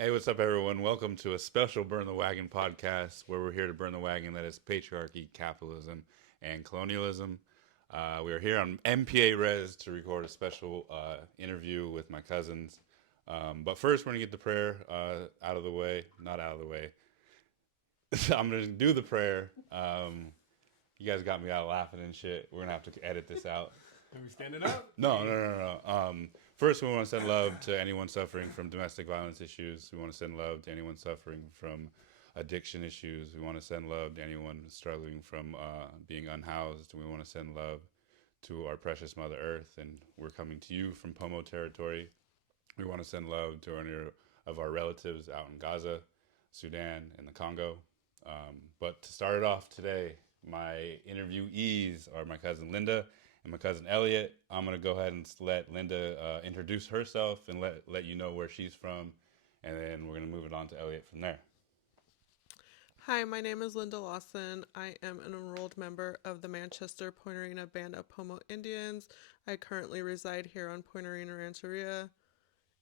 Hey, what's up, everyone? Welcome to a special Burn the Wagon podcast where we're here to burn the wagon that is patriarchy, capitalism, and colonialism. We are here on MPA Res to record a special interview with my cousins. But first, we're going to get the prayer out of the way. Not out of the way. I'm going to do the prayer. You guys got me out laughing and shit. We're going to have to edit this out. Are we standing up? No. First, we want to send love to anyone suffering from domestic violence issues. We want to send love to anyone suffering from addiction issues. We want to send love to anyone struggling from being unhoused. We want to send love to our precious Mother Earth. And we're coming to you from Pomo territory. We want to send love to any of our relatives out in Gaza, Sudan, and the Congo. But to start it off today, my interviewees are my cousin Linda and my cousin Elliott. I'm going to go ahead and let Linda introduce herself and let you know where she's from, and then we're going to move it on to Elliott from there. Hi, my name is Linda Lawson. I am an enrolled member of the Manchester Pointerina Band of Pomo Indians. I currently reside here on Pointerina Rancheria,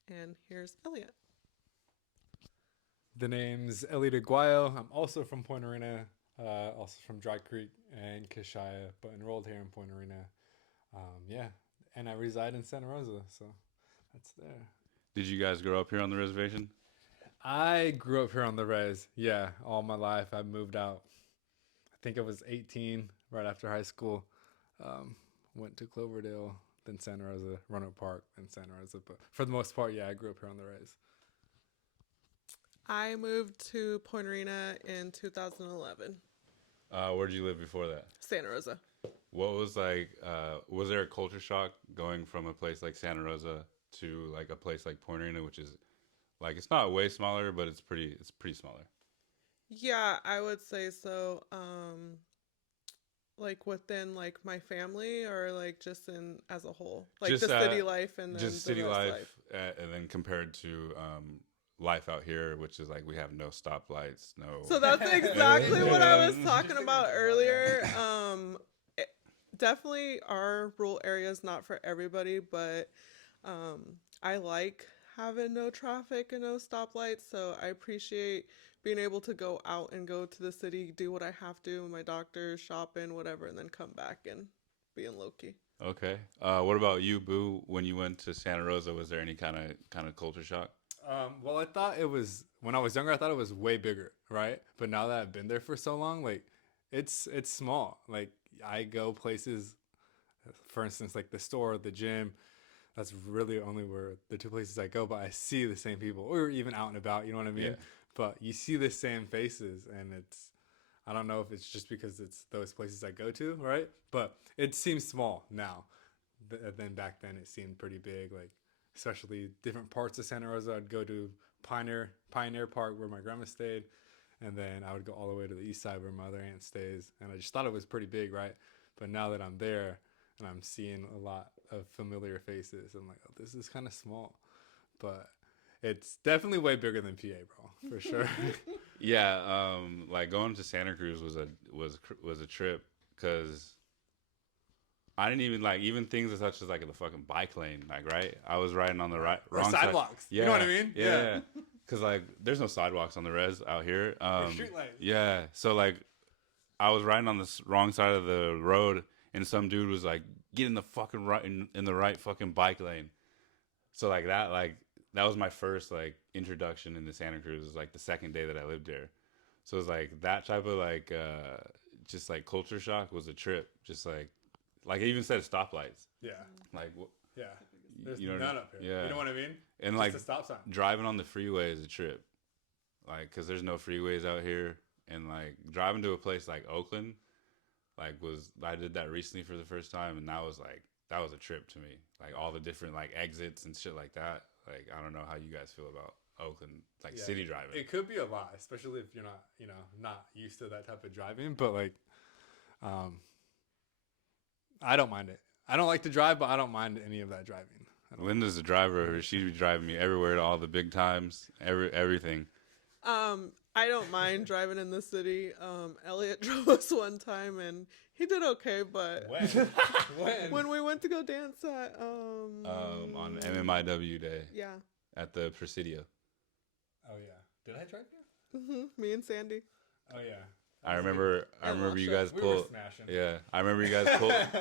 and here's Elliott. The name's Elliott Aguayo. I'm also from Pointerina, also from Dry Creek and Kishaya, but enrolled here in Pointerina. And I reside in Santa Rosa, so that's there. Did you guys grow up here on the reservation? I grew up here on the res, all my life. I moved out, I think I was 18, right after high school. Went to Cloverdale, then Santa Rosa, Roanoke Park, then Santa Rosa. But for the most part, I grew up here on the res. I moved to Pointerina in 2011. Where did you live before that? Santa Rosa. What was was there a culture shock going from a place like Santa Rosa to like a place like Pointerina, which is like, it's not way smaller, but it's pretty smaller. Yeah, I would say so. Like within like my family, or like just in as a whole, like Just, the city life and then just the city rest life, and then compared to life out here, which is like we have no stoplights, no. So that's exactly what I was talking about earlier. Definitely our rural area is not for everybody, but I like having no traffic and no stoplights, so I appreciate being able to go out and go to the city, do what I have to, my doctor, shopping, whatever, and then come back and be in Loki. Okay. What about you, Boo? When you went to Santa Rosa, was there any kind of culture shock? Well, I thought it was, when I was younger, I thought it was way bigger, right? But now that I've been there for so long, like it's small. Like I go places, for instance, like the store, the gym. That's really only where the two places I go, but I see the same people, or even out and about. You know what I mean? Yeah. But you see the same faces, and I don't know if it's just because it's those places I go to, right? But it seems small now. Then back then it seemed pretty big, like especially different parts of Santa Rosa. I'd go to Pioneer Park where my grandma stayed, and then I would go all the way to the east side where my other aunt stays, and I just thought it was pretty big, right? But now that I'm there and I'm seeing a lot of familiar faces, I'm like, oh, this is kind of small, but it's definitely way bigger than PA, bro, for sure. Yeah. Like going to Santa Cruz was a trip, because I didn't even like even things such as like the fucking bike lane, like, right? I was riding on the wrong sidewalks. Side. Yeah, you know what I mean? Yeah. Because like there's no sidewalks on the res out here. Street lights. Yeah. So like I was riding on the wrong side of the road, and some dude was like, "Get in the fucking right in the right fucking bike lane." So that was my first like introduction into Santa Cruz. It was like the second day that I lived there. So it was like that type of like just like culture shock was a trip. Just like I even said stoplights. Yeah. Like Yeah. There's you know, none up here. yeah. You know what I mean? And Just like a stop sign. driving on the freeway is a trip. Like, cause there's no freeways out here, and like driving to a place like Oakland, I did that recently for the first time, and that was a trip to me. Like all the different like exits and shit like that. Like I don't know how you guys feel about Oakland, like city driving. It could be a lot, especially if you're not, not used to that type of driving. But like, I don't mind it. I don't like to drive, but I don't mind any of that driving. Linda's a driver. She'd be driving me everywhere to all the big times, everything. I don't mind driving in the city. Elliott drove us one time and he did okay, but when we went to go dance at on MMIW Day. Yeah. At the Presidio. Oh yeah. Did I drive you? Me and Sandy. Oh yeah. I remember And you Lasha. guys We were pull. smashing. Yeah, I remember you guys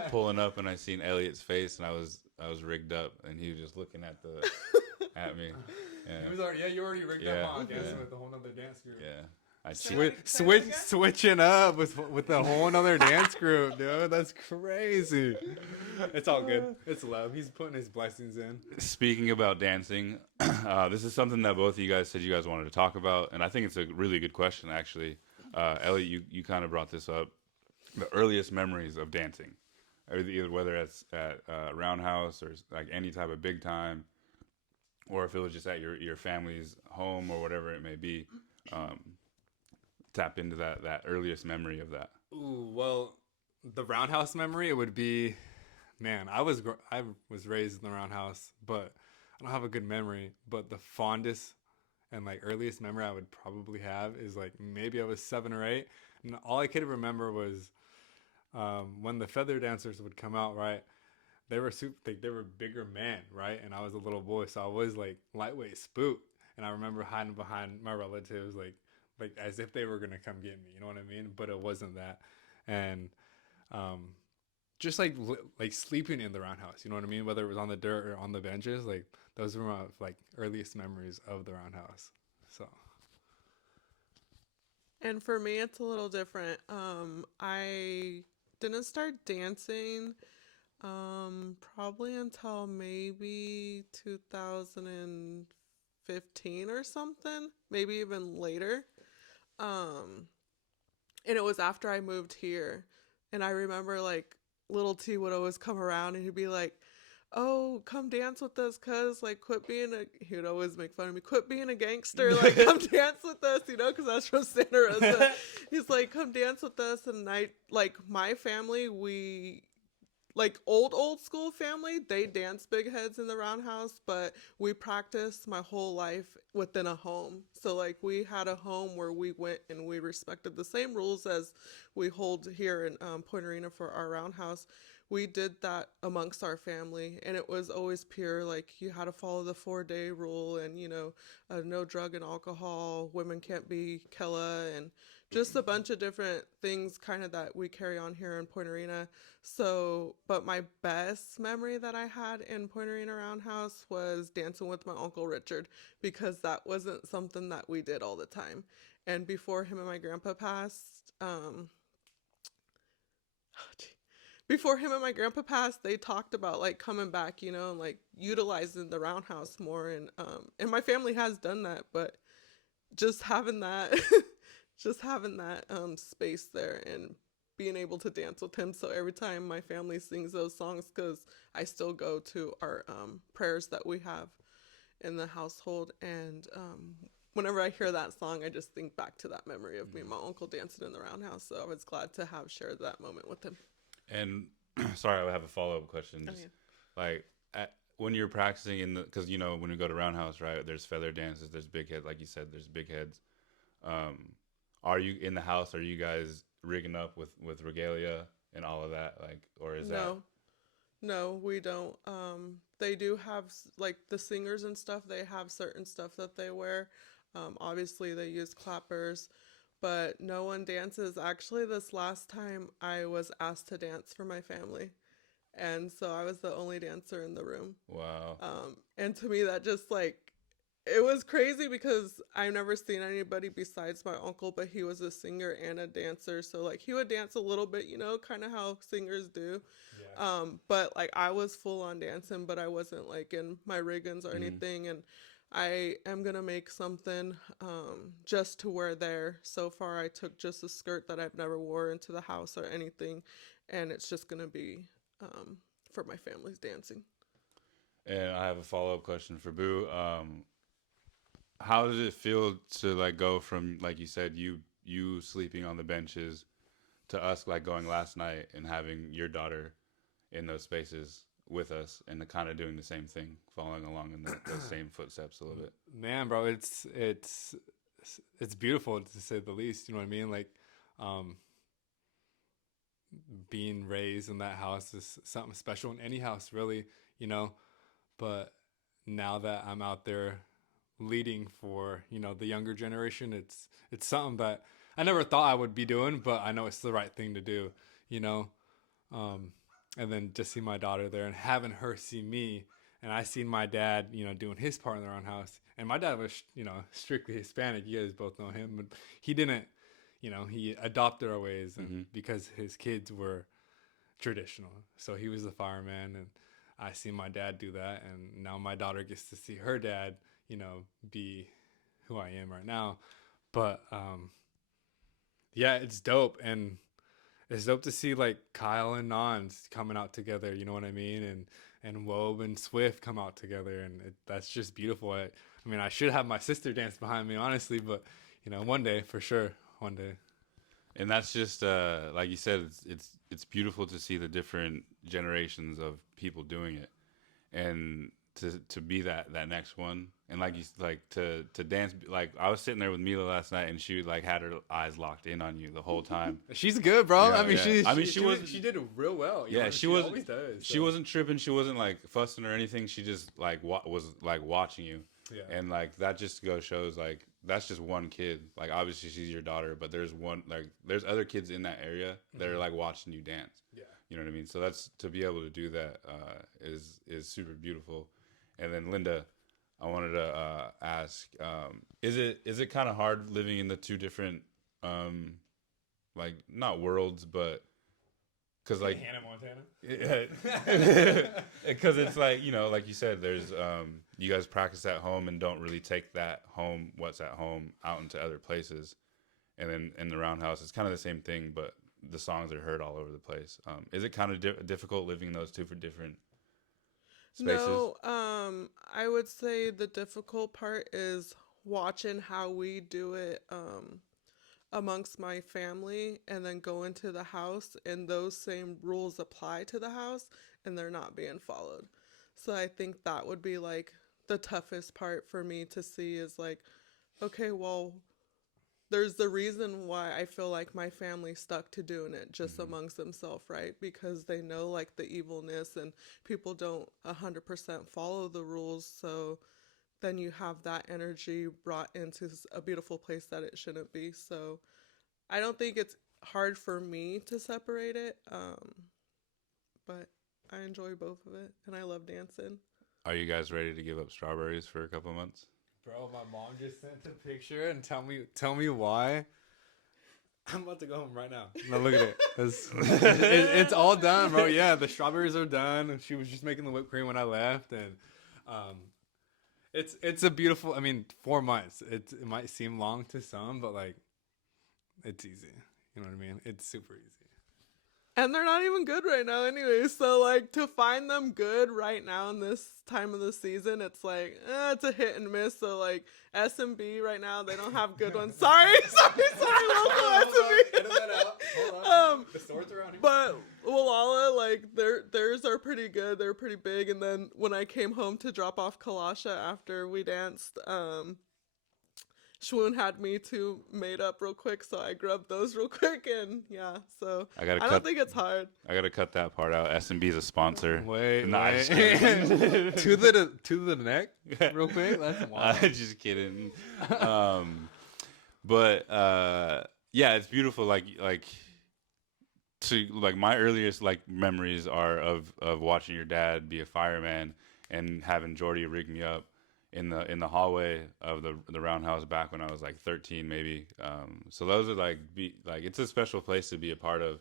pulling up, and I seen Elliott's face, and I was rigged up, and he was just looking at me. He was already, you already rigged Yeah, up on dancing yeah. with a whole nother dance group. Yeah, I Switching up with a whole nother dance group, dude. That's crazy. It's all good. It's love. He's putting his blessings in. Speaking about dancing, this is something that both of you guys said you guys wanted to talk about, and I think it's a really good question, actually. Elliott, you kind of brought this up. The earliest memories of dancing, either whether it's at roundhouse or like any type of big time, or if it was just at your family's home or whatever it may be. Tap into that earliest memory of that. Ooh, well, the roundhouse memory, it would be, man, I was raised in the roundhouse, but I don't have a good memory. But the fondest and like earliest memory I would probably have is like maybe I was 7 or 8, and all I could remember was when the feather dancers would come out, right? They were they were bigger men, right? And I was a little boy, so I was like lightweight spooked. And I remember hiding behind my relatives, like as if they were gonna come get me. You know what I mean? But it wasn't that. And just like sleeping in the roundhouse. You know what I mean? Whether it was on the dirt or on the benches, like those were my like earliest memories of the roundhouse. So. And for me, it's a little different. I didn't start dancing probably until maybe 2015 or something, maybe even later. Um, and it was after I moved here. And I remember like little T would always come around and he'd be like, "Oh, come dance with us, cuz like quit being a," he would always make fun of me, "Quit being a gangster, like come dance with us," because I was from Santa Rosa. He's like, "Come dance with us." And I, like, my family, we, like, old school family, they dance big heads in the roundhouse, but we practiced my whole life within a home. So like we had a home where we went and we respected the same rules as we hold here in Point Arena for our roundhouse. We did that amongst our family, and it was always pure. Like you had to follow the 4-day rule, and no drug and alcohol. Women can't be Kella, and just a bunch of different things kind of that we carry on here in Point Arena. So, but my best memory that I had in Point Arena Roundhouse was dancing with my Uncle Richard, because that wasn't something that we did all the time. And before him and my grandpa passed, they talked about like coming back, and like utilizing the roundhouse more. And my family has done that, but just having that, space there and being able to dance with him. So every time my family sings those songs, because I still go to our prayers that we have in the household, and whenever I hear that song, I just think back to that memory of me and my uncle dancing in the roundhouse. So I was glad to have shared that moment with him. And sorry, I have a follow up question. Just, like when you're practicing because when we go to roundhouse, right? There's feather dances, there's big heads, like you said, there's big heads. Are you in the house? Are you guys rigging up with regalia and all of that? Like, or is that? No, we don't. They do have like the singers and stuff. They have certain stuff that they wear. Obviously, they use clappers, but no one dances. Actually, this last time I was asked to dance for my family, and so I was the only dancer in the room. Wow. And to me, that just like, it was crazy because I've never seen anybody besides my uncle, but he was a singer and a dancer. So like he would dance a little bit, kind of how singers do. Yeah. But like I was full on dancing, but I wasn't like in my riggins or anything. And I am going to make something just to wear there. So far, I took just a skirt that I've never wore into the house or anything. And it's just going to be for my family's dancing. And I have a follow-up question for Boo. How did it feel to like go from, like you said, you sleeping on the benches to us like going last night and having your daughter in those spaces with us and kind of doing the same thing, following along in those same footsteps a little bit? Man, bro, it's beautiful to say the least. You know what I mean? Like, being raised in that house is something special in any house, really. But now that I'm out there leading for, you know, the younger generation. It's something that I never thought I would be doing, but I know it's the right thing to do, you know. Um, and then just see my daughter there and having her see me, and I seen my dad, you know, doing his part in the roundhouse. And my dad was, you know, strictly Hispanic. You guys both know him, but he didn't, you know, he adopted our ways, and because his kids were traditional, so he was the fireman, and I see my dad do that, and now my daughter gets to see her dad, you know, be who I am right now. But yeah, it's dope, and it's dope to see like Kyle and Nons coming out together. You know what I mean? And Wobe and Swift come out together, and that's just beautiful. I mean, I should have my sister dance behind me, honestly, but you know, one day for sure, one day. And that's just like you said, it's beautiful to see the different generations of people doing it, and to be that next one. And like to dance. Like I was sitting there with Mila last night, and she like had her eyes locked in on you the whole time. She's good, bro. Yeah, I mean, yeah. she did real well. You know, She always does. She wasn't tripping. She wasn't like fussing or anything. She just like was like watching you. Yeah. And like that just shows like that's just one kid. Like obviously she's your daughter, but there's other kids in that area that are like watching you dance. Yeah. You know what I mean? So that's, to be able to do that is super beautiful. And then Linda, I wanted to ask, is it kind of hard living in the two different like not worlds, but because like Hannah Montana. because it's like, you know, like you said, there's you guys practice at home and don't really take that home, what's at home, out into other places. And then in the roundhouse, it's kind of the same thing, but the songs are heard all over the place. Is it kind of difficult living those two for different spaces? No, I would say the difficult part is watching how we do it amongst my family, and then go into the house and those same rules apply to the house and they're not being followed. So I think that would be like the toughest part for me to see, is like, okay, well, there's the reason why I feel like my family stuck to doing it just amongst themselves, right? Because they know like the evilness, and people don't 100% follow the rules. So then you have that energy brought into a beautiful place that it shouldn't be. So I don't think it's hard for me to separate it, but I enjoy both of it, and I love dancing. Are you guys ready to give up strawberries for a couple of months? Bro, my mom just sent a picture and tell me why. I'm about to go home right now. No, look at it. It's all done, bro. Yeah, the strawberries are done, and she was just making the whipped cream when I left, and it's a beautiful. I mean, 4 months. It might seem long to some, but like, it's easy. You know what I mean? It's super easy. And they're not even good right now anyway. So, like, to find them good right now in this time of the season, it's like, it's a hit and miss. So, like, S&B right now, they don't have good ones. Sorry, local S&B. Edit that out. Hold on. The swords around here. But Wallala, like, theirs are pretty good. They're pretty big. And then when I came home to drop off Kalasha after we danced, Shwoon had me two made up real quick, so I grubbed those real quick, and yeah, so I don't think it's hard. I gotta cut that part out. S&B is a sponsor. Wait. to the neck, real quick. That's wild. Just kidding. But yeah, it's beautiful. Like my earliest like memories are of watching your dad be a fireman and having Jordy rig me up in the hallway of the roundhouse back when I was like 13 maybe. So those are like it's a special place to be a part of,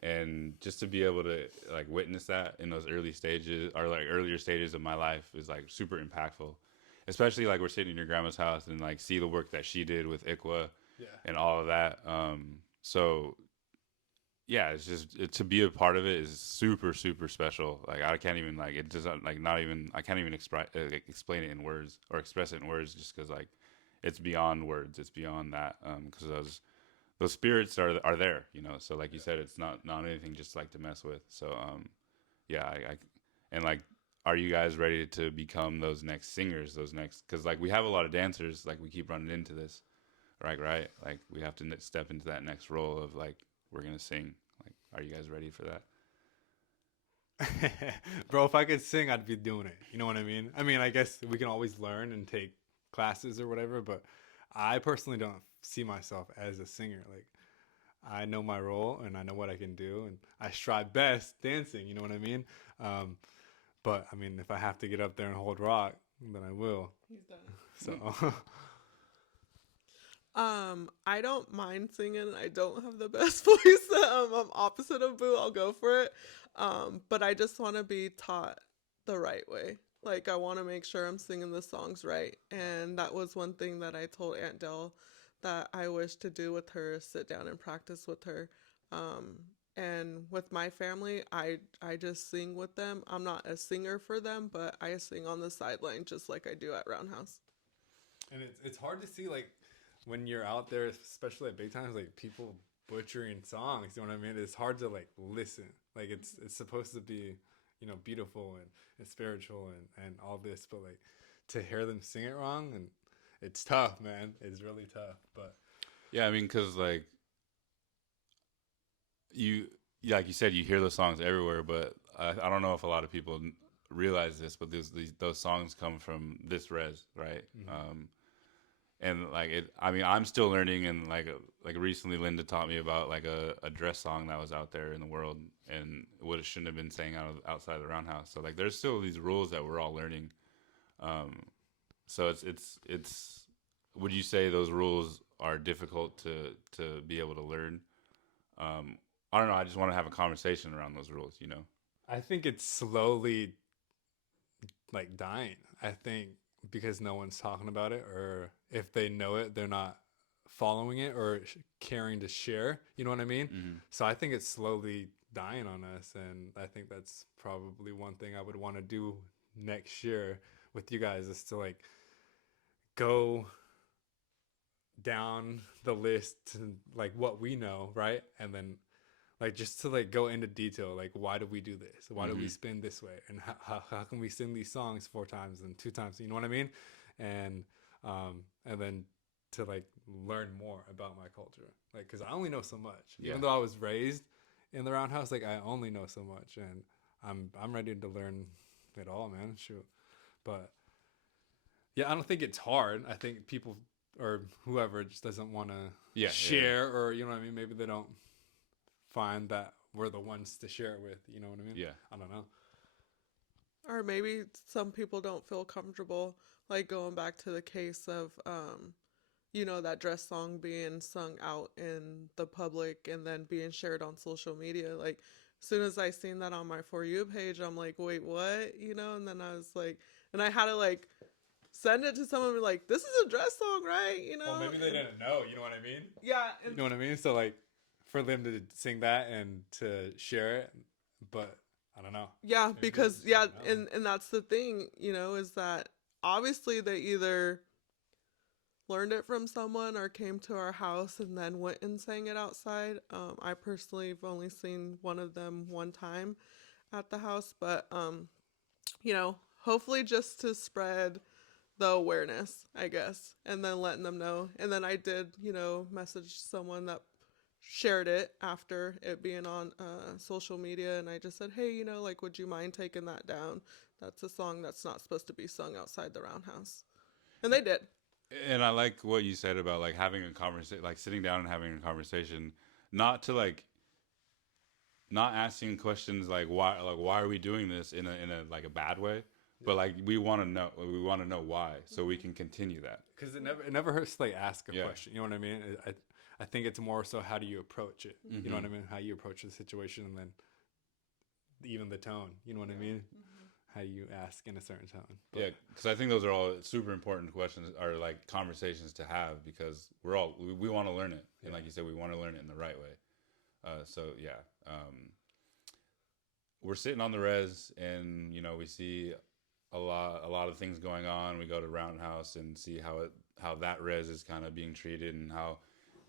and just to be able to like witness that in those early stages, or like earlier stages of my life, is like super impactful. Especially like we're sitting in your grandma's house and like see the work that she did with ICWA and all of that. So yeah, it's just to be a part of it is super, super special. Like I can't even I can't even explain it in words or express it in words, just because like it's beyond words. It's beyond that, because those spirits are there, you know. So like you said, it's not anything just like to mess with. So yeah, and like, are you guys ready to become those next singers? Because like we have a lot of dancers. Like we keep running into this, right? Like we have to step into that next role of like, we're gonna sing. Like, are you guys ready for that? Bro, if I could sing, I'd be doing it. You know what I mean? I mean, I guess we can always learn and take classes or whatever, but I personally don't see myself as a singer. Like, I know my role and I know what I can do, and I strive best dancing. You know what I mean? But I mean, if I have to get up there and hold rock, then I will. He's done. So I don't mind singing. I don't have the best voice. I'm opposite of Boo. I'll go for it. But I just want to be taught the right way. Like, I want to make sure I'm singing the songs right. And that was one thing that I told Aunt Dell that I wish to do with her, is sit down and practice with her. And with my family, I just sing with them. I'm not a singer for them, but I sing on the sideline just like I do at Roundhouse. and it's hard to see, like, when you're out there, especially at big times, like people butchering songs. You know what I mean? It's hard to like listen. Like it's supposed to be, beautiful and spiritual and all this, but like to hear them sing it wrong, and it's tough, man. It's really tough. But Yeah, I mean, because like like you said, you hear those songs everywhere, but I don't know if a lot of people realize this, but those songs come from this res, right? Mm-hmm. And like I mean, I'm still learning, and like recently Linda taught me about like a dress song that was out there in the world, and what it shouldn't have been saying outside the roundhouse. So like there's still these rules that we're all learning. So it's would you say those rules are difficult to be able to learn? I don't know. I just want to have a conversation around those rules, I think it's slowly like dying. I think because no one's talking about it, or if they know it, they're not following it or caring to share. You know what I mean? Mm-hmm. So I think it's slowly dying on us, and I think that's probably one thing I would want to do next year with you guys, is to like go down the list to like what we know, right? And then like just to like go into detail, like why do we do this? Why do we spin this way? And how can we sing these songs 4 times and 2 times? You know what I mean? And then to like learn more about my culture, like because I only know so much. Yeah. Even though I was raised in the roundhouse, like I only know so much, and I'm ready to learn it all, man. Shoot, but yeah, I don't think it's hard. I think people or whoever just doesn't want to share, or you know what I mean. Maybe they don't find that we're the ones to share it with. You know what I mean? Yeah. I don't know. Or maybe some people don't feel comfortable, like going back to the case of, that dress song being sung out in the public and then being shared on social media. Like, as soon as I seen that on my For You page, I'm like, wait, what? And then I was like, and I had to like send it to someone and be like, this is a dress song, right? Well, maybe they didn't know. You know what I mean? Yeah. You know what I mean? So like, for them to sing that and to share it, but I don't know. Yeah, Maybe because they just don't know. and that's the thing, is that obviously they either learned it from someone or came to our house and then went and sang it outside. I personally have only seen one of them one time at the house, but hopefully just to spread the awareness, I guess, and then letting them know. And then I did, message someone that shared it after it being on social media, and I just said, hey, like, would you mind taking that down? That's a song that's not supposed to be sung outside the roundhouse. And they did. And I like what you said about like having a conversation, like sitting down and having a conversation, not to like, not asking questions like why are we doing this in a like a bad way, but like we want to know why, so we can continue that. Because it never hurts to like ask a Yeah. question. You know what I mean? I think it's more so how do you approach it? You know what I mean? How you approach the situation, and then even the tone. You know what I mean? How you ask in a certain tone. But, Yeah, because I think those are all super important questions, or like conversations to have, because we want to learn it, and like you said, we want to learn it in the right way. So yeah, we're sitting on the res, and we see a lot of things going on. We go to Roundhouse and see how that res is kind of being treated, and how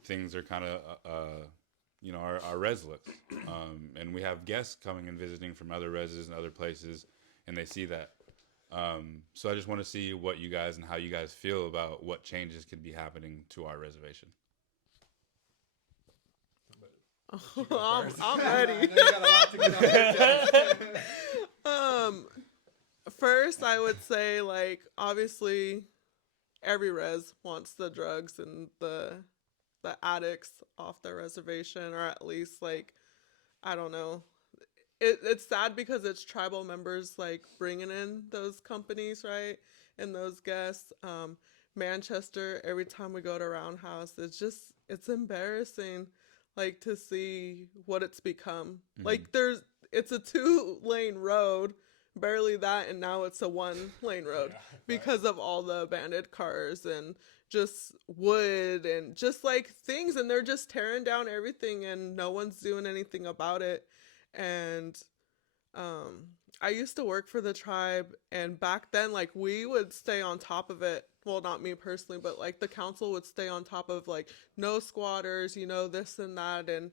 things are kind of our res looks. And we have guests coming and visiting from other reses and other places, and they see that. So I just want to see what you guys and how you guys feel about what changes could be happening to our reservation. I'm ready. I know you got a lot to get off your chest. First, I would say, like, obviously, every res wants the drugs and the addicts off their reservation, or at least like, I don't know. It's sad because it's tribal members like bringing in those companies, right? And those guests. Manchester, every time we go to Roundhouse, it's embarrassing, like to see what it's become. Mhm. Like it's a 2-lane road, barely that, and now it's a 1-lane road because of all the abandoned cars and just wood and just like things, and they're just tearing down everything, and no one's doing anything about it. And um I used to work for the tribe, and back then like we would stay on top of it. Well, not me personally, but like the council would stay on top of like no squatters, this and that. And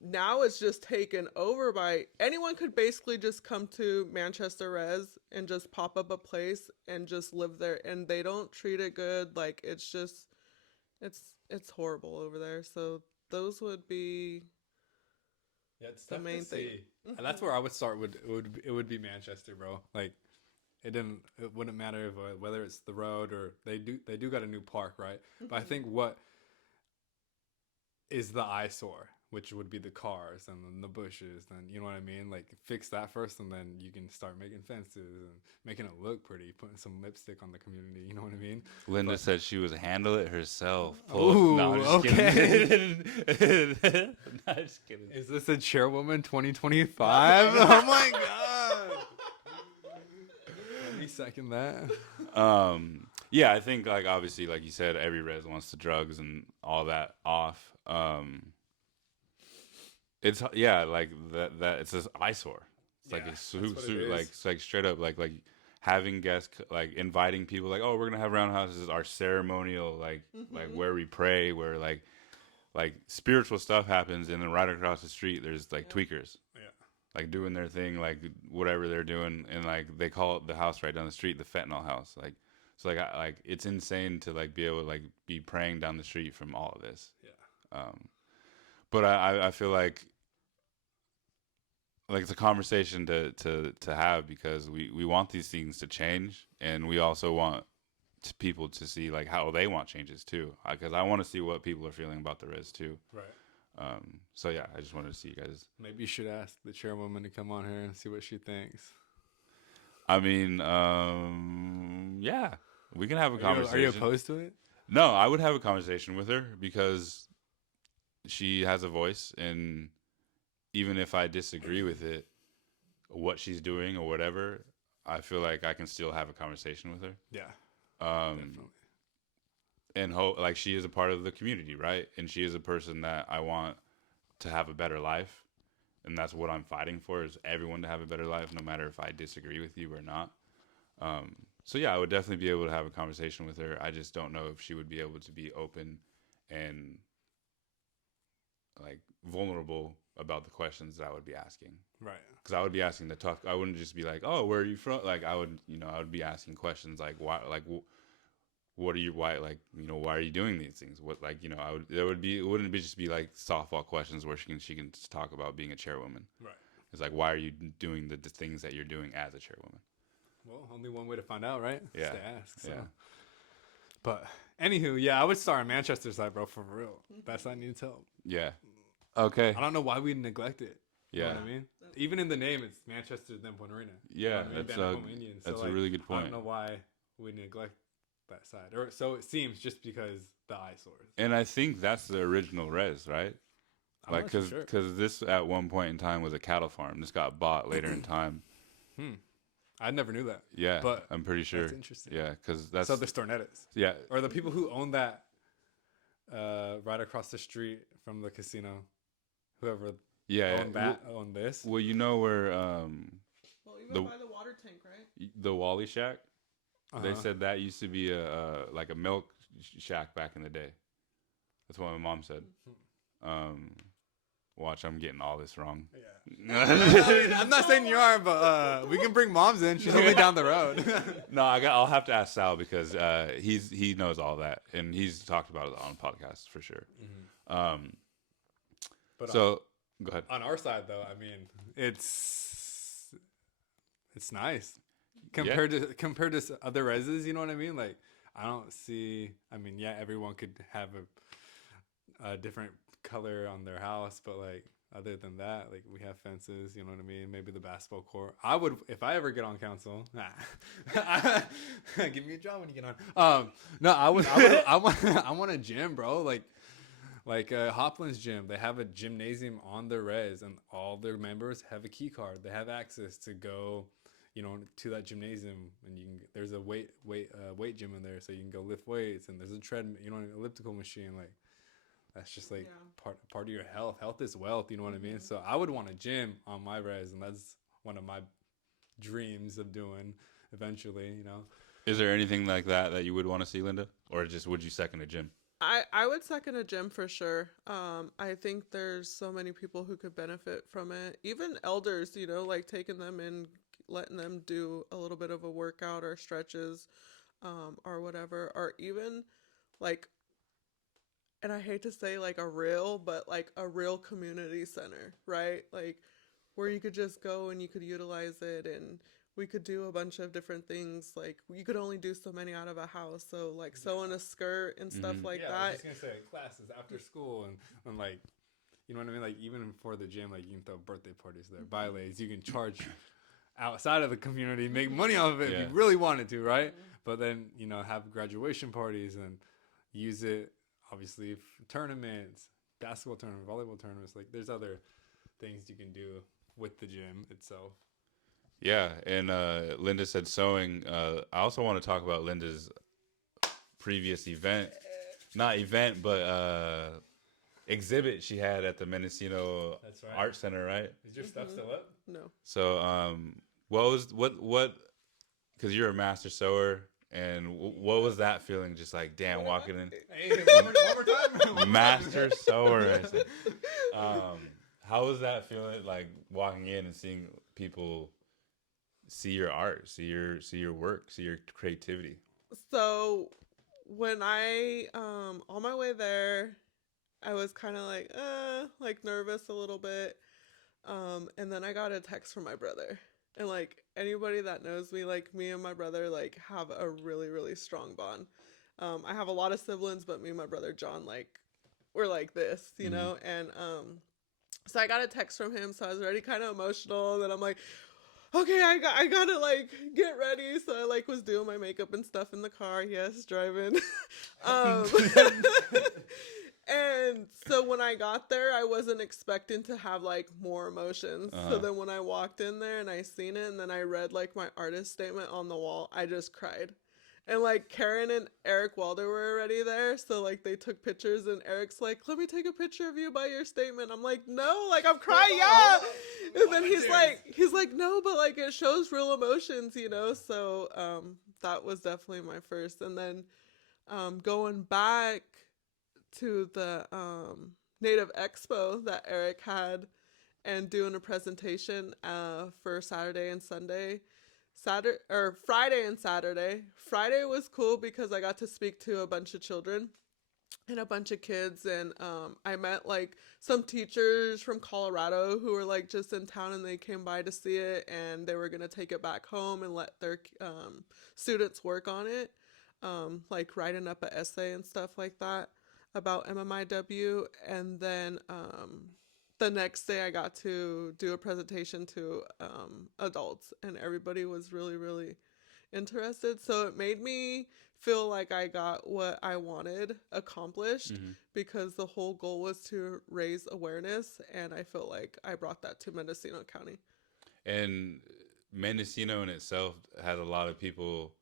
now it's just taken over by anyone could basically just come to Manchester Res and just pop up a place and just live there, and they don't treat it good. Like it's it's horrible over there. So those would be Yeah, it's the tough main to thing. see. And that's where I would start. It would be Manchester, bro. Like it wouldn't matter if, whether it's the road or they do got a new park, right? But I think what is the eyesore, which would be the cars and then the bushes, and you know what I mean. Like fix that first, and then you can start making fences and making it look pretty, putting some lipstick on the community. You know what I mean? Linda said she was handle it herself. Ooh, no, I'm just okay. kidding. No, just kidding. Is this a chairwoman 2025? Oh my god! Let me second that. Yeah, I think like obviously, like you said, every res wants the drugs and all that off. It's like that it's this eyesore. It's like Yeah, it's that's what it is. like it's like straight up like having guests, like inviting people, like, oh, we're gonna have roundhouses, our ceremonial, like where we pray, where like spiritual stuff happens, and then right across the street there's like tweakers, Yeah. like doing their thing, like whatever they're doing, and like they call it the house right down the street the fentanyl house. Like so like it's insane to like be able to like be praying down the street from all of this. Yeah. But I feel like it's a conversation to have, because we want these things to change, and we also want people to see like how they want changes too, because I want to see what people are feeling about the res too. Right. So yeah, I just wanted to see you guys. Maybe you should ask the chairwoman to come on here and see what she thinks. I mean, yeah, we can have a conversation. Are you opposed to it? No, I would have a conversation with her because she has a voice, and even if I disagree with it, what she's doing or whatever, I feel like I can still have a conversation with her. Yeah. Definitely. And like she is a part of the community, right? And she is a person that I want to have a better life, and that's what I'm fighting for, is everyone to have a better life, no matter if I disagree with you or not. So yeah, I would definitely be able to have a conversation with her. I just don't know if she would be able to be open and like vulnerable about the questions that I would be asking. Right. Because I would be asking the tough. I wouldn't just be like, "Oh, where are you from?" Like I would be asking questions like, "Why?" Like, what are you? Why? Like, why are you doing these things? What? Like, it wouldn't be just be like softball questions where she can just talk about being a chairwoman. Right. It's like, why are you doing the things that you're doing as a chairwoman? Well, only one way to find out, right? Yeah. Is to ask. So. Yeah. But anywho, yeah, I would start on Manchester side, bro, for real. That side needs help. Yeah. Okay. I don't know why we neglect it. Yeah. You know what I mean? Even in the name, it's Manchester then Point Arena. Yeah, that's a really good point. I don't know why we neglect that side, or so it seems, just because the eyesores. And I think that's the original res, right? Like, because this at one point in time was a cattle farm. This got bought later in time. I never knew that. Yeah, but I'm pretty sure. That's interesting. Yeah, because that's so the Stornettas. Yeah, or the people who own that right across the street from the casino. Whoever owned this. Well, you know where well, even by the water tank, right? The Wally Shack. They said that used to be a like a milk shack back in the day. That's what my mom said. Watch, I'm getting all this wrong. Yeah. I'm not saying you are, but we can bring moms in. She's only down the road. No, I'll have to ask Sal, because he knows all that, and he's talked about it on podcasts for sure. Mm-hmm. But so go ahead. On our side, though, I mean, it's nice compared to other reses. You know what I mean? Like, I don't see. I mean, yeah, everyone could have a different color on their house, but like other than that, like we have fences. You know what I mean? Maybe the basketball court. I would, if I ever get on council. Give me a job when you get on. No, I would. I want. I want a gym, bro. Like Hoplin's gym, they have a gymnasium on their res, and all their members have a key card. They have access to go, to that gymnasium, and there's a weight gym in there, so you can go lift weights, and there's a treadmill, an elliptical machine. Like that's just like part of your health. Health is wealth. You know what I mean? So I would want a gym on my res, and that's one of my dreams of doing eventually. Is there anything like that you would want to see, Linda, or just would you second a gym? I would second a gym for sure. I think there's so many people who could benefit from it. Even elders, like taking them in, letting them do a little bit of a workout or stretches, or whatever, or even like, and I hate to say like but like a real community center, right? Like where you could just go and you could utilize it, and we could do a bunch of different things. Like you could only do so many out of a house. So like sewing a skirt and stuff like that. I was just going to say classes after school and like, you know what I mean? Like even for the gym, like you can throw birthday parties there, bailes, you can charge outside of the community, make money off of it if you really wanted to, right? But then, have graduation parties and use it, obviously, for tournaments, basketball tournaments, volleyball tournaments. Like there's other things you can do with the gym itself. Yeah, and Linda said sewing. I also want to talk about Linda's previous exhibit she had at the Mendocino Art Center, right? Is your stuff still up? No. So, what? Because you're a master sewer, and what was that feeling? Just like, damn, walking in. Hey, one more time. Master sewer. How was that feeling? Like walking in and seeing people see your art, see your work, see your creativity. So when I on my way there, I was kind of like nervous a little bit, and then I got a text from my brother. And like anybody that knows me, like me and my brother like have a really, really strong bond. I have a lot of siblings, but me and my brother John, like we're like this, know. And so I got a text from him, so I was already kind of emotional. And then I'm like, okay, I gotta like get ready. So I like was doing my makeup and stuff in the car. Yes, driving. And so when I got there, I wasn't expecting to have like more emotions. So then when I walked in there and I seen it, and then I read like my artist statement on the wall, I just cried. And like Karen and Eric Walder were already there, so like they took pictures, and Eric's like, "Let me take a picture of you by your statement." I'm like, "No, like I'm crying, yeah." And then he's like, "No, but like it shows real emotions, So that was definitely my first. And then going back to the Native Expo that Eric had and doing a presentation for Saturday and Sunday. Friday and Saturday. Friday was cool because I got to speak to a bunch of children and a bunch of kids, and I met like some teachers from Colorado who were like just in town, and they came by to see it, and they were gonna take it back home and let their students work on it, like writing up an essay and stuff like that about MMIW. And then the next day I got to do a presentation to adults, and everybody was really, really interested. So it made me feel like I got what I wanted accomplished, because the whole goal was to raise awareness, and I felt like I brought that to Mendocino County. And Mendocino in itself has a lot of people,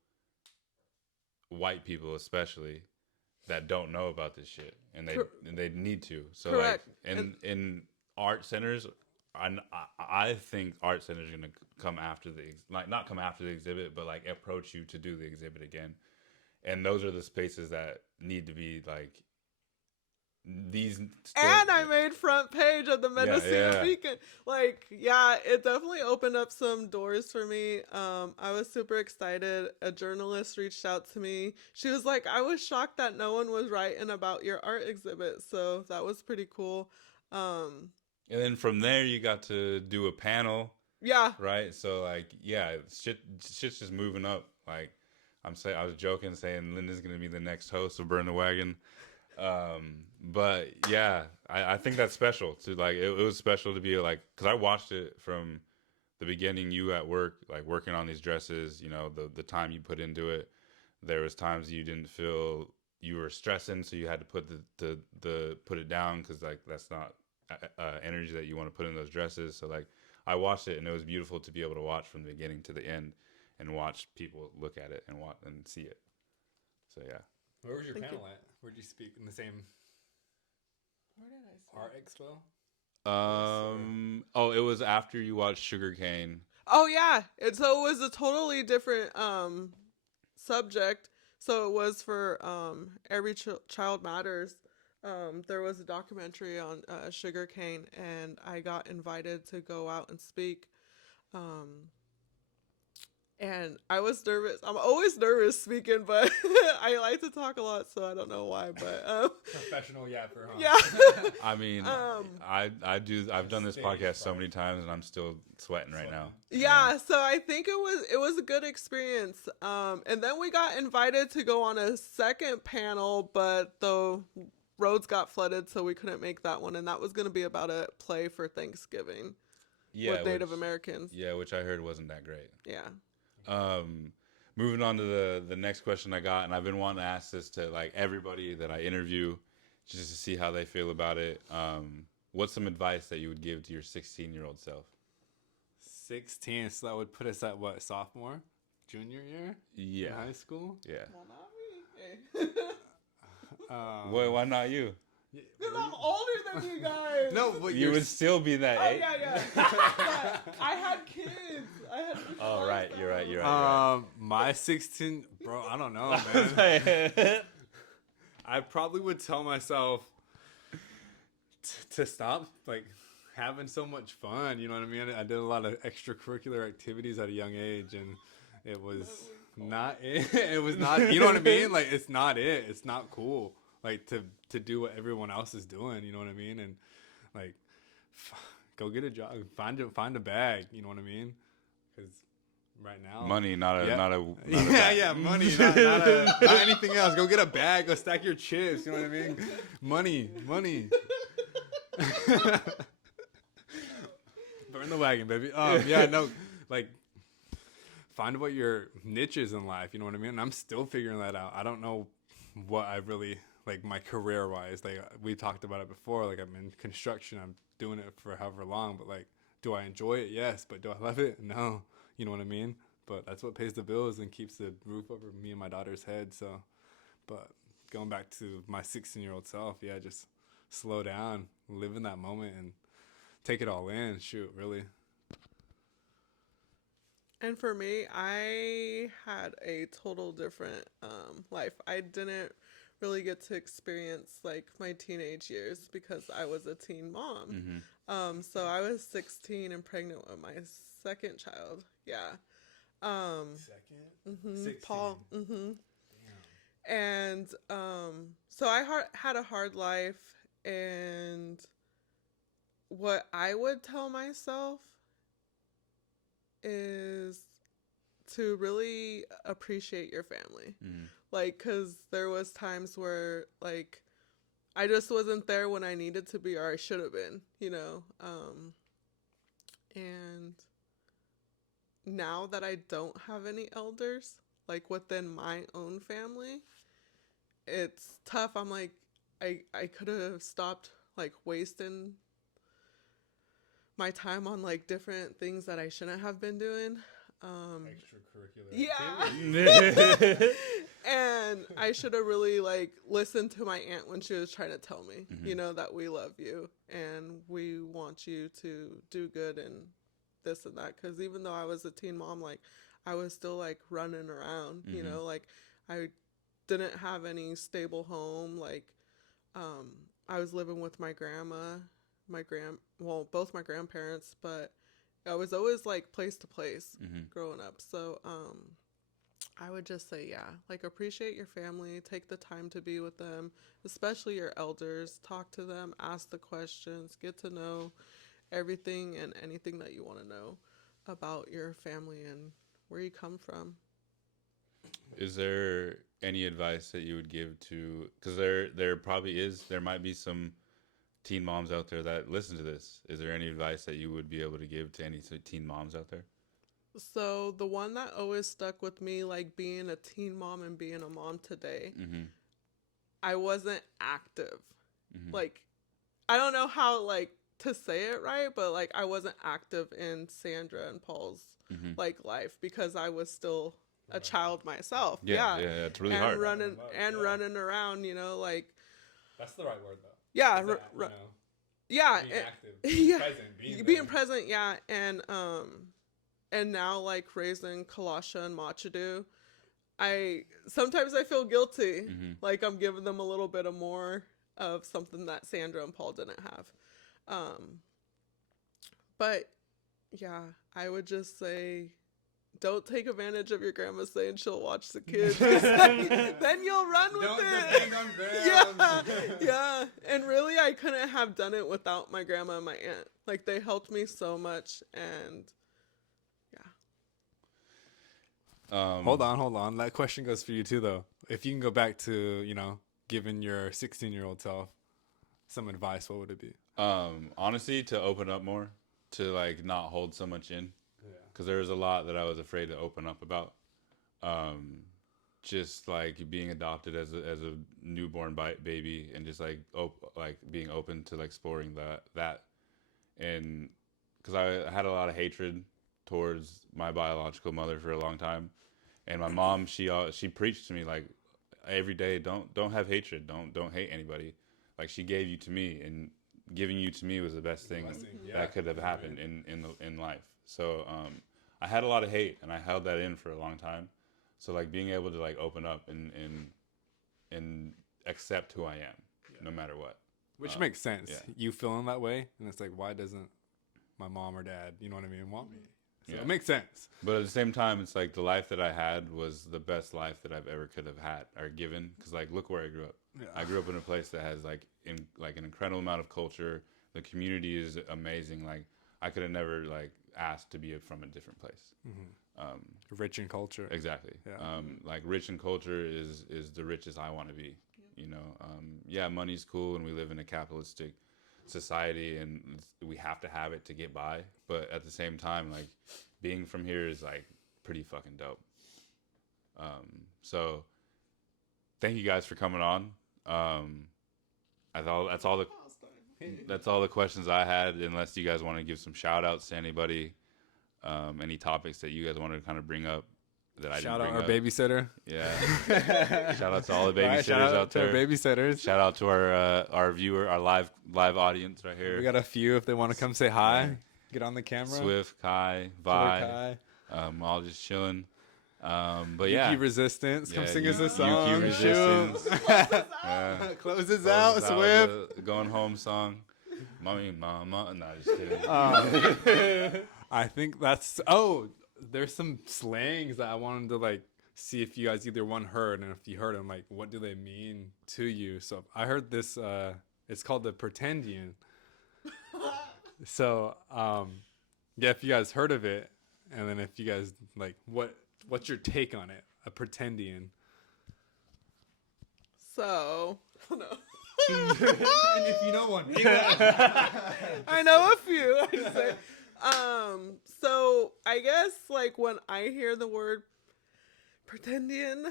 white people especially, that don't know about this shit, and they need to. So correct. Like in art centers, I think art centers are gonna come after not come after the exhibit, but like approach you to do the exhibit again. And those are the spaces that need to be like these. And I made front page of the Mendocino Beacon. Like, yeah, it definitely opened up some doors for me. I was super excited. A journalist reached out to me. She was like, I was shocked that no one was writing about your art exhibit. So that was pretty cool. And then from there, you got to do a panel. Yeah. Right. So like, yeah, shit's just moving up. Like, I was joking saying Linda's gonna be the next host of Burn the Wagon. But yeah, I think that's special to like. It was special to be like, because I watched it from the beginning. You at work, like working on these dresses. You know, the time you put into it. There was times you didn't feel you were stressing, so you had to put the put it down because like that's not energy that you want to put in those dresses. So like I watched it and it was beautiful to be able to watch from the beginning to the end and watch people look at it and watch and see it. So yeah. Where was your Thank panel you. at? Where did you speak in the same Where did I say? art expo? Oh, it was after you watched Sugarcane. Oh yeah, so it was a totally different subject. So it was for every child matters. There was a documentary on sugarcane, and I got invited to go out and speak. Um, and I was nervous. I'm always nervous speaking, but I like to talk a lot, so I don't know why. But Professional yapper, huh? yeah. I mean, I've done this Stage podcast so fright. many times and I'm still sweating right now. Yeah, so I think it was a good experience. And then we got invited to go on a second panel, but the roads got flooded, so we couldn't make that one. And that was going to be about a play for Thanksgiving with Native Americans. Yeah, which I heard wasn't that great. Yeah. Moving on to the next question I got, and I've been wanting to ask this to like everybody that I interview, just to see how they feel about it. What's some advice that you would give to your 16-year-old self? 16, so that would put us at what, sophomore? Junior year? Yeah. In high school? Yeah. Well, not me. Wait, why not you? Because I'm older than you guys. No, but You would still be that Oh, age. yeah. But I had kids. I had Oh, right. You're right. My 16, bro, I don't know, man. I probably would tell myself to stop, like, having so much fun. You know what I mean? I did a lot of extracurricular activities at a young age, and it was not it. It was not, you know what I mean? Like, it's not it. It's not cool. Like, to do what everyone else is doing, you know what I mean? And, like, go get a job. Find a bag, you know what I mean? Because right now... Money, not a yeah, money, not anything else. Go get a bag. Go stack your chips, you know what I mean? Money. Burn the wagon, baby. Yeah, no, like, find what your niche is in life, you know what I mean? And I'm still figuring that out. I don't know what I really... like my career wise, like we talked about it before, like I'm in construction, I'm doing it for however long, but like, do I enjoy it? Yes. But do I love it? No. You know what I mean? But that's what pays the bills and keeps the roof over me and my daughter's head. So, but going back to my 16-year-old self, yeah, just slow down, live in that moment and take it all in. Shoot, really. And for me, I had a total different life. I didn't really get to experience like my teenage years because I was a teen mom. So I was 16 and pregnant with my second child. Yeah. Second? 16. Paul. And so I had a hard life, and what I would tell myself is to really appreciate your family. Like, because there was times where, like, I just wasn't there when I needed to be, or I should have been, you know? And now that I don't have any elders, like, within my own family, it's tough. I'm like, I could have stopped, like, wasting my time on, like, different things that I shouldn't have been doing. Extracurricular Yeah. And I should have really like listened to my aunt when she was trying to tell me, you know, that we love you and we want you to do good and this and that. Because even though I was a teen mom, like I was still like running around, you know, like I didn't have any stable home. Like I was living with my grandma, both my grandparents, but I was always like place to place growing up. So I would just say, yeah, like appreciate your family, take the time to be with them, especially your elders, talk to them, ask the questions, get to know everything and anything that you want to know about your family and where you come from. Is there any advice that you would give to? Because there might be some teen moms out there that listen to this. Is there any advice that you would be able to give to any teen moms out there? So the one that always stuck with me, like being a teen mom and being a mom today, Mm-hmm. I wasn't active. Mm-hmm. Like, I don't know how like to say it right, but like I wasn't active in Sandra and Paul's Mm-hmm. like life because I was still a child myself. Yeah, it's really and hard. running around, you know, like That's the right word though. yeah, Is that, yeah, being and- active, yeah, present, being present, yeah, and now like raising Kalasha and Machadu, sometimes I feel guilty, Mm-hmm. like I'm giving them a little bit of more of something that Sandra and Paul didn't have. But yeah, I would just say, don't take advantage of your grandma saying she'll watch the kids. Then you'll run with Don't it. depend on grams. Yeah. And really, I couldn't have done it without my grandma and my aunt. Like, they helped me so much. And yeah. Hold on. That question goes for you too, though. If you can go back to, giving your 16-year-old self some advice, what would it be? Honestly, to open up more, to like not hold so much in, because there was a lot that I was afraid to open up about. Just like being adopted as a newborn baby, and just like being open to like exploring that, and because I had a lot of hatred towards my biological mother for a long time, and my mom, she preached to me like every day, don't have hatred, don't hate anybody. Like, she gave you to me, and giving you to me was the best thing that could have happened in life. So I had a lot of hate, and I held that in for a long time. So like being able to like open up and accept who I am, no matter what. Which makes sense. yeah. You feeling that way, and it's like, why doesn't my mom or dad, you know what I mean, want me? So Yeah. it makes sense. But at the same time, it's like the life that I had was the best life that I've ever could have had or given. Because like, look where I grew up. Yeah. I grew up in a place that has like an incredible amount of culture. The community is amazing. Like, I could have never like asked to be from a different place. Rich in culture. Exactly. Yeah. Like, rich in culture is the richest I want to be. You know, money's cool, and we live in a capitalistic society, and we have to have it to get by. But at the same time, like, being from here is like pretty fucking dope. So thank you guys for coming on. That's all the questions I had. Unless you guys want to give some shout outs to anybody, any topics that you guys want to kind of bring up that I Shout didn't out bring our up. babysitter. Yeah. Shout out to all the babysitters Right, shout out to there. our babysitters. Shout out to our viewer, our live audience right here. We got a few if they want to come say hi. Yeah. Get on the camera. Swift, Kai, Vi, all just chilling. But yeah, Yuki Resistance. Come Yeah, sing us a Yuki song. Resistance. Yeah. Closes out, Swift. The going home song. Mommy, mama. No, just kidding. I think there's some slangs that I wanted to like see if you guys either one heard, and if you heard them, like what do they mean to you? So I heard this. It's called the pretendian. So if you guys heard of it, and then if you guys like, what's your take on it? A pretendian. So, no. And if you know one, I know a few. I'd say. So I guess like when I hear the word pretendian,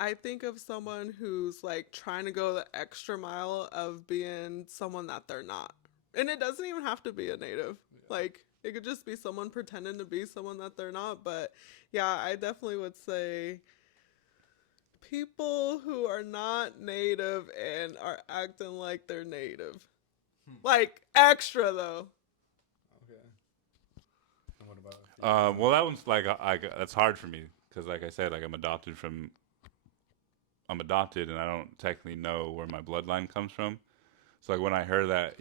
I think of someone who's like trying to go the extra mile of being someone that they're not. And it doesn't even have to be a native. Like, it could just be someone pretending to be someone that they're not. But yeah, I definitely would say people who are not native and are acting like they're native. Like, extra though. Okay. And what about? Well, that one's like that's hard for me because, like I said, like I'm adopted, and I don't technically know where my bloodline comes from. So like when I hear that,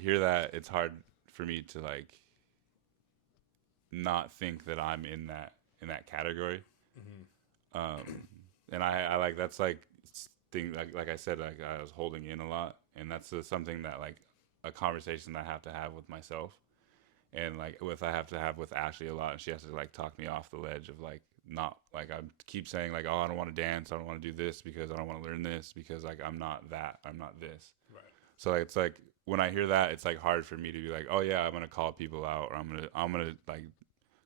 it's hard for me to like not think that I'm in that category. And I like that's like thing like I said, like I was holding in a lot, and that's something that like a conversation that I have to have with myself, and like I have to have with Ashley a lot, and she has to like talk me off the ledge of like not like I keep saying like, oh, I don't want to dance, I don't want to do this because I don't want to learn this because like I'm not that, I'm not this. Right. So it's like when I hear that, it's like hard for me to be like, oh yeah, I'm gonna call people out, or I'm gonna like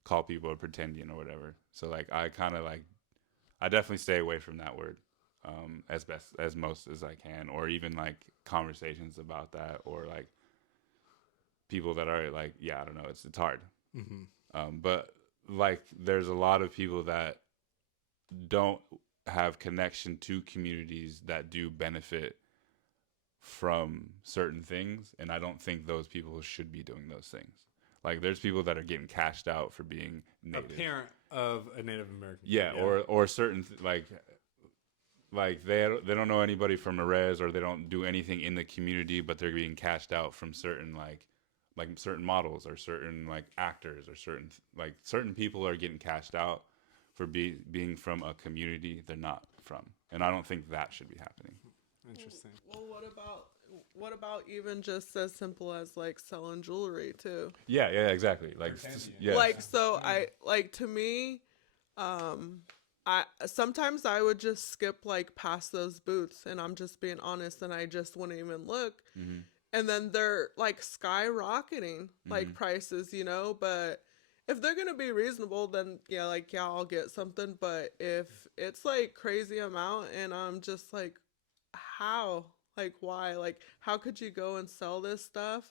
call people a pretendian or whatever. So like I kind of like I definitely stay away from that word as best as most as I can, or even like conversations about that, or like people that are like, yeah, I don't know, it's hard. But like there's a lot of people that don't have connection to communities that do benefit from certain things, and I don't think those people should be doing those things. Like there's people that are getting cashed out for being native. A parent of a Native American. Yeah, or certain like they don't know anybody from a res, or they don't do anything in the community, but they're being cashed out from certain like certain models or certain like actors or certain people are getting cashed out for being from a community they're not from, and I don't think that should be happening. Interesting. Well, what about even just as simple as like selling jewelry too? Yeah, exactly. Like, yeah. Like, so I like, to me, I sometimes I would just skip like past those booths, and I'm just being honest, and I just wouldn't even look. And then they're like skyrocketing like prices, you know, but if they're gonna be reasonable, then yeah, I'll get something. But if it's like crazy amount, and I'm just like, how? Like, why? Like, how could you go and sell this stuff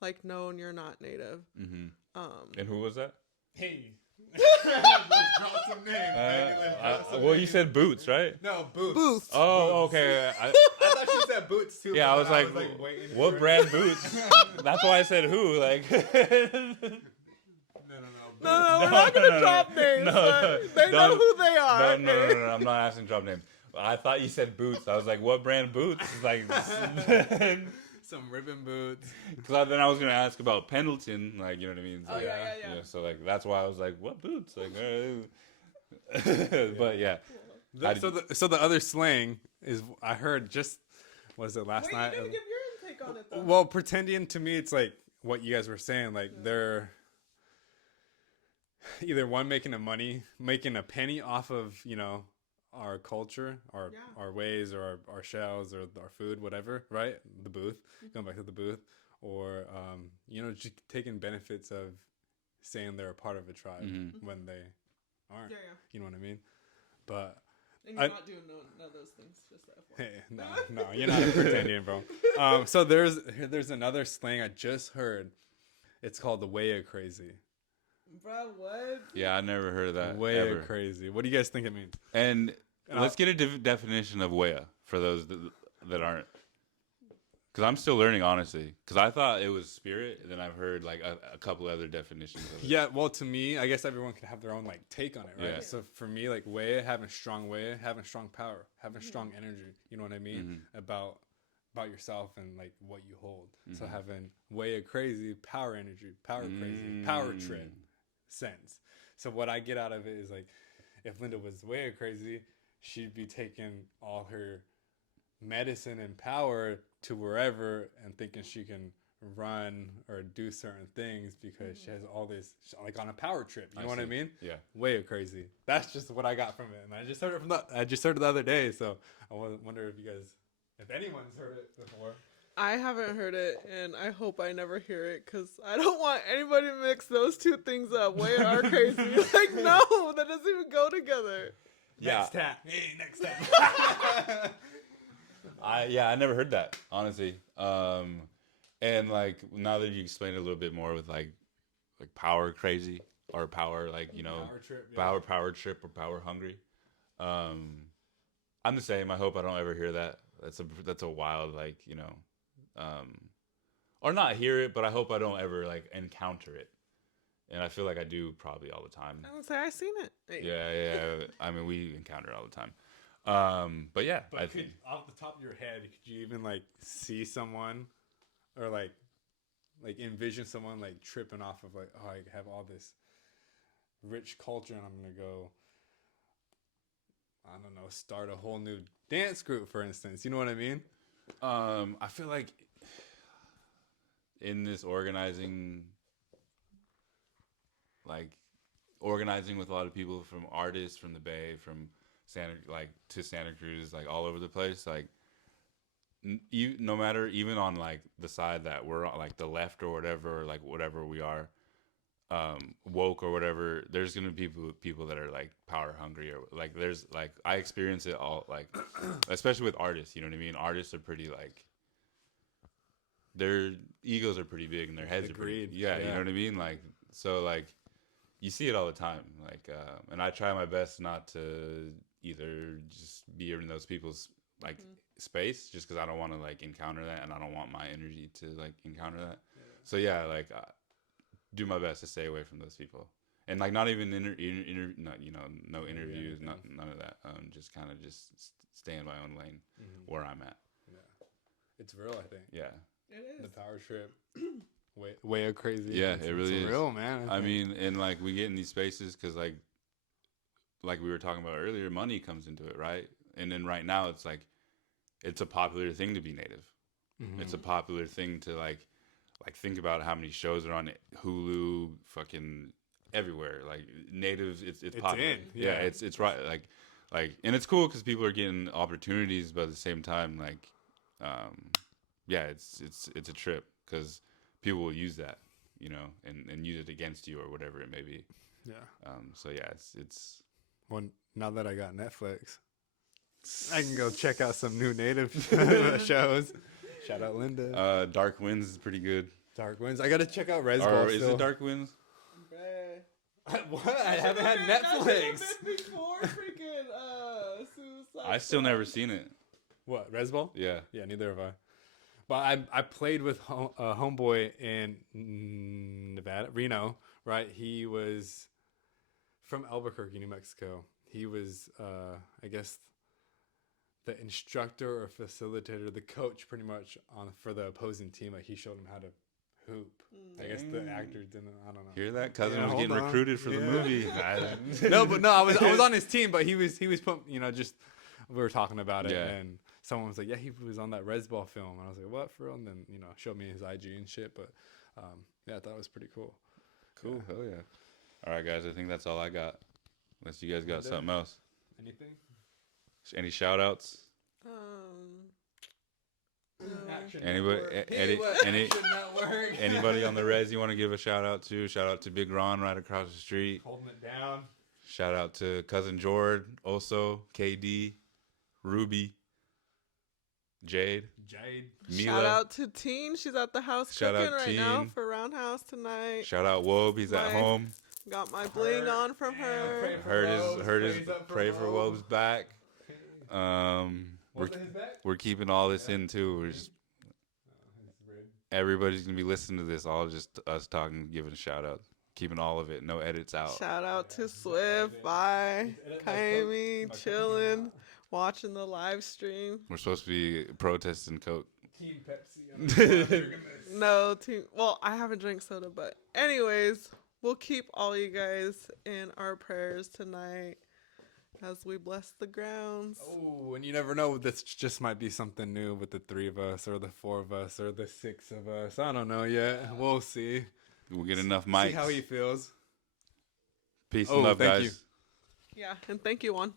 like knowing you're not native? And who was that? Hey. Let's drop some names. Well, you said Boots, right? No, Boots. Boots. Oh, okay. I thought you said Boots too. Yeah, I was like waiting what for brand Boots? That's why I said who. Like, No, No, we're not gonna drop names. But they know who they are. No. I'm not asking drop names. I thought you said Boots. I was like, what brand Boots? Like, some ribbon boots. because then I was gonna ask about Pendleton. Like, you know what I mean? Oh, Like, yeah. So like that's why I was like, what Boots? Like, but yeah. So the other slang is, I heard just, was it last Wait, night? you didn't give your intake on it though. Well, pretendian to me, it's like what you guys were saying. Like they're either one making a penny off of, you know, our culture, our ways, or our shells, or our food, whatever, right? The booth, going back to the booth, or you know, just taking benefits of saying they're a part of a tribe when they aren't. Yeah. You know what I mean? But And you're not doing none of those things, just that. hey, no, you're not pretending, bro. So there's another slang I just heard. It's called the way of crazy. Bro, what? Yeah, I never heard of that. Way ever. of crazy. What do you guys think it means? And let's get a definition of wea for those that aren't. Because I'm still learning, honestly. Because I thought it was spirit, and then I've heard like a couple other definitions of it. Yeah, well, to me, I guess everyone can have their own like take on it, right? Yeah. So for me, like having strong power, having strong energy. You know what I mean? About yourself and like what you hold. So having way of crazy, power energy, power crazy, power trip sense. So what I get out of it is like, if Linda was way of crazy, she'd be taking all her medicine and power to wherever and thinking she can run or do certain things because she has all this, like on a power trip. You know what I mean? Yeah. Way of crazy. That's just what I got from it, and I just heard it the other day. So I wonder if anyone's heard it before. I haven't heard it, and I hope I never hear it, because I don't want anybody to mix those two things up. Way are crazy. Like, no, that doesn't even go together. Yeah. Next tap. Hey, next tap. I never heard that, honestly. And like now that you explained it a little bit more with like power crazy or power, like, you know, Power trip, yeah. power trip or power hungry. I'm the same. I hope I don't ever hear that. That's a wild, like, you know, or not hear it, but I hope I don't ever like encounter it. And I feel like I do probably all the time. I would say I've seen it. Hey. Yeah. I mean, we encounter it all the time. But yeah, But off the top of your head, could you even like see someone, or like envision someone like tripping off of like, oh, I have all this rich culture and I'm gonna go, I don't know, start a whole new dance group, for instance. You know what I mean? I feel like in this organizing, like organizing with a lot of people from artists from the Bay, from to Santa Cruz, like all over the place. Like no matter, even on like the side that we're on, like the left or whatever, or like whatever we are, woke or whatever, there's gonna be people that are like power hungry, or like there's like I experience it all, like especially with artists. You know what I mean? Artists are pretty like, their egos are pretty big and their heads are pretty, yeah, you know what I mean? Like, so like you see it all the time. Like, and I try my best not to either just be in those people's like space, just because I don't want to like encounter that, and I don't want my energy to like encounter that. So yeah, like do my best to stay away from those people, and like not even not, you know, no interviews, none of that. Just kind of just stay in my own lane where I'm at. Yeah, it's real. I think. Yeah, it is. The power trip, way crazy. Yeah, it really is real, man. I mean, and like we get in these spaces because like we were talking about earlier, money comes into it, right? And then right now it's like it's a popular thing to be Native. It's a popular thing to like think about how many shows are on Hulu, fucking everywhere. Like Native, it's popular. Yeah, it's right. Like, and it's cool because people are getting opportunities, but at the same time, like, yeah, it's a trip because people will use that, you know, and use it against you or whatever it may be. Yeah. So yeah, it's. Well, now that I got Netflix, I can go check out some new Native shows. Shout out Linda. Dark Winds is pretty good. Dark Winds. I gotta check out Reservation. Or is it Dark Winds? What? I haven't had Netflix. Before freaking Suicide I still never seen it. What, Resball? Yeah. Yeah, neither have I. But I played with a homeboy in Nevada, Reno, right? He was from Albuquerque, New Mexico. He was, I guess, the instructor or facilitator, the coach, pretty much for the opposing team. Like he showed him how to hoop. I guess the actor didn't. I don't know. Hear that? Cousin was getting recruited for the movie. No, I was on his team, but he was put. You know, just we were talking about it, and someone was like, "Yeah, he was on that Resball film," and I was like, "What for real?" And then showed me his IG and shit. But yeah, I thought it was pretty cool. Cool, hell yeah! All right, guys, I think that's all I got. Unless you guys got something else. Anything? Any shout outs? Anybody on the res you want to give a shout out to? Shout out to Big Ron right across the street. Holding it down. Shout out to cousin Jord, also KD, Ruby, Jade. Mila. Shout out to Teen. She's at the house cooking right now for Roundhouse tonight. Shout out Wob. He's at home. Got my bling on from her. Heard his pray for Wob's back. We're keeping all this in too. We're just everybody's gonna be listening to this. All just us talking, giving shout outs, keeping all of it. No edits out. Shout out to Swift. Bye. Kaimi chilling, watching the live stream. We're supposed to be protesting Coke. Team Pepsi. No team. Well, I haven't drank soda, but anyways, we'll keep all you guys in our prayers tonight as we bless the grounds. Oh, and you never know. This just might be something new with the 3 of us, or the 4 of us, or the 6 of us. I don't know yet. We'll see. We'll get enough mics. See how he feels. Peace and love, guys. Thank you. Yeah, and thank you, Juan.